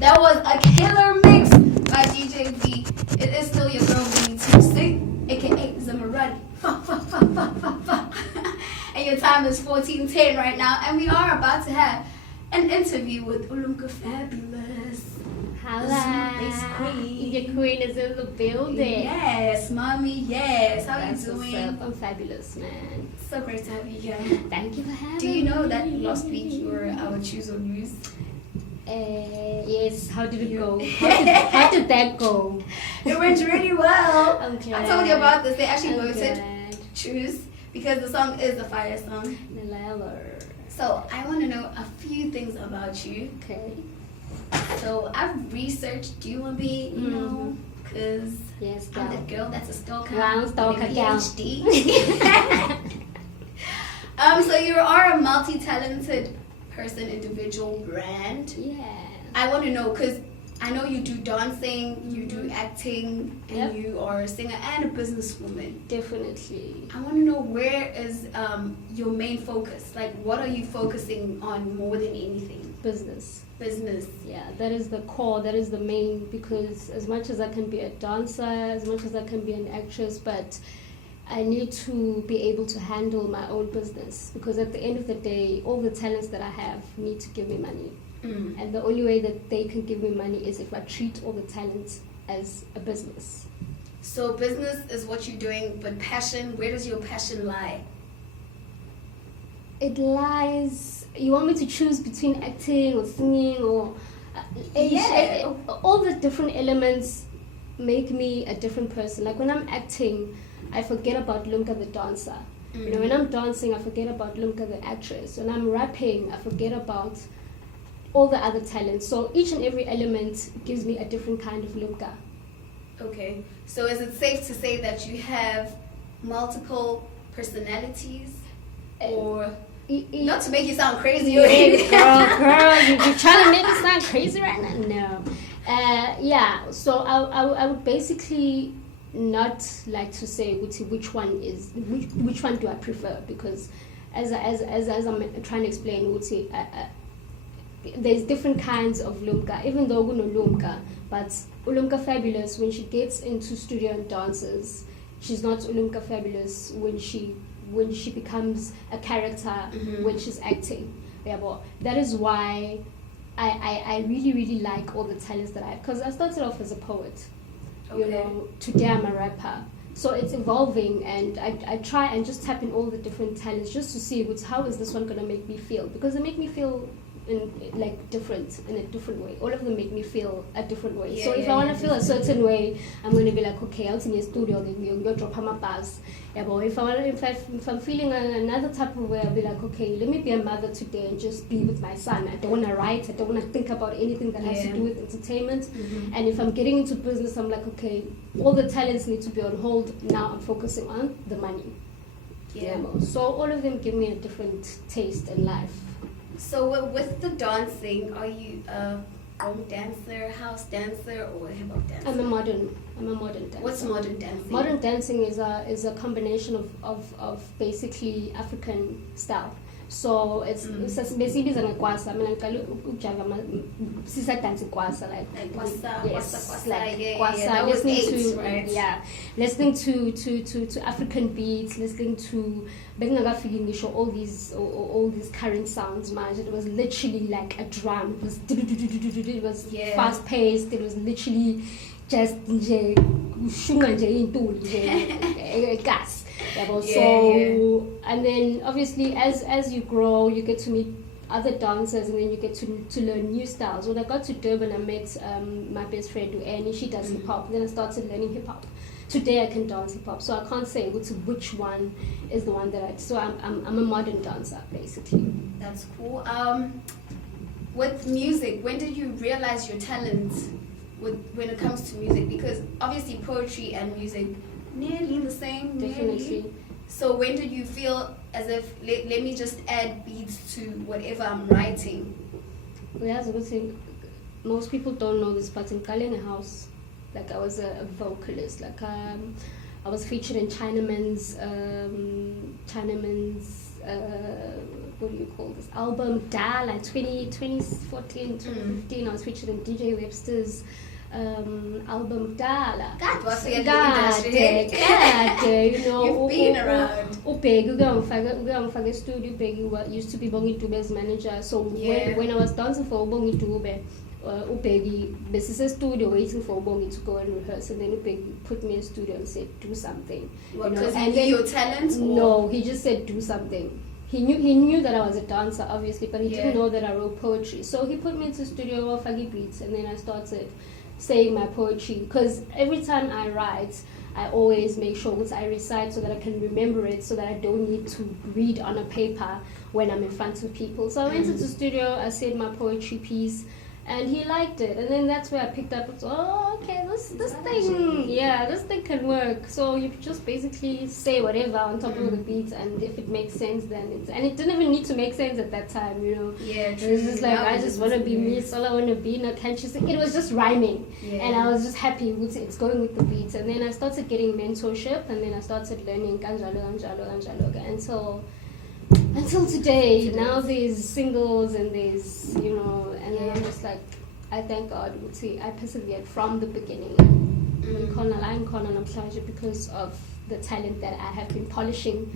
That was a killer mix by DJ B. It is still your girl, Baby Tuesday, aka Zamaradi. And your time is 14:10 right now, and we are about to have an interview with Lumkah Fabulous. Hello. Your queen is in the building. Yes, mommy, yes. How are you doing? I'm fabulous, man. So great to have you here. Thank you for having me. Do you know that last week you were our Choose or Lose? Yes. How did it go? How did that go? It went really well. Okay. I told you about this. They actually voted Choose because the song is a fire song. So I want to know a few things about you. Okay. So I've researched you a bit, you know, because yes, I'm the girl that's a stalker. Round stalker gal. PhD. So you are a multi-talented person, individual, brand. Yeah. I want to know because I know you do dancing, you do acting, and you are a singer and a businesswoman. Definitely. I want to know where is your main focus? Like, what are you focusing on more than anything? Business. Yeah, that is the core, that is the main, because as much as I can be a dancer, as much as I can be an actress, but I need to be able to handle my own business, because at the end of the day, all the talents that I have need to give me money. And the only way that they can give me money is if I treat all the talents as a business. So business is what you're doing, but passion, where does your passion lie? It lies, you want me to choose between acting or singing or all the different elements make me a different person. Like when I'm acting, I forget about Lumkah the dancer. You know, when I'm dancing, I forget about Lumkah the actress. When I'm rapping, I forget about all the other talents. So each and every element gives me a different kind of Lumkah. Okay, so is it safe to say that you have multiple personalities, or not to make you sound crazy? Girl, you're trying to make it sound crazy right now? No. So I would basically not like to say which one do I prefer, because as I'm trying to explain, there's different kinds of Lumkah, even though no Lumkah, but Lumkah Fabulous, when she gets into studio and dances, she's not Lumkah Fabulous when she becomes a character when she's acting. Yeah, but that is why I really, really like all the talents that I have, because I started off as a poet. Okay. You know, today I'm a rapper. So it's evolving, and I try and just tap in all the different talents just to see how is this one going to make me feel, because they make me feel different in a different way. All of them make me feel a different way. So if I want to feel a certain way, I'm going to be like, okay, out in the studio, then go drop my bars. Yeah, but if I'm feeling another type of way, I'll be like, okay, let me be a mother today and just be with my son. I don't want to write. I don't want to think about anything that has to do with entertainment. And if I'm getting into business, I'm like, okay, all the talents need to be on hold. Now I'm focusing on the money. So all of them give me a different taste in life. So with the dancing, are you a folk dancer, house dancer, or hip hop dancer? I'm a modern dancer. What's modern dancing? Modern dancing is a combination of basically African style. So it's basically a kwasa. I mean, dancing kwasa, like kwasa, listening to African beats, listening to all these current sounds. Man, it was literally like a drum. It was fast paced. It was literally just gas. And then obviously as you grow, you get to meet other dancers, and then you get to learn new styles. When I got to Durban, I met my best friend Annie. She does hip hop. Then I started learning hip hop. Today I can dance hip hop, so I can't say which one is the one that I. So I'm a modern dancer basically. That's cool. With music, when did you realize your talent when it comes to music? Because obviously poetry and music nearly the same. Definitely. So when did you feel as if let me just add beats to whatever I'm writing? Well, most people don't know this, but in Kalene House, like I was a vocalist. Like I was featured in Chinaman's what do you call this album, Dala, 2014, 2015. I was featured in DJ Webster's album Dala. God, what's the industry? You know, you've been around. Ubheki studio. Ubheki used to be Bongi Dube's manager. So when I was dancing for Bongi Dube, Ubheki, this is a studio waiting for Bongi to go and rehearse, and then Ubheki put me in studio and said, do something. Because he knew your talent? No, he just said, do something. He knew that I was a dancer, obviously, but he didn't know that I wrote poetry. So he put me into the studio of Fagi Beats, and then I started saying my poetry. Because every time I write, I always make sure that I recite so that I can remember it, so that I don't need to read on a paper when I'm in front of people. So I went into the studio, I said my poetry piece, and he liked it. And then that's where I picked up, okay, this thing can work. So you just basically say whatever on top of the beat, and if it makes sense, then and it didn't even need to make sense at that time, you know. Yeah, true. It was just like, I just want to be me, it's all I want to be, no, can't you see? It was just rhyming, and I was just happy with it, it's going with the beats. And then I started getting mentorship, and then I started learning until today. Now there's singles and there's, you know, and then I'm just like, I thank God, I persevered from the beginning. Because of the talent that I have been polishing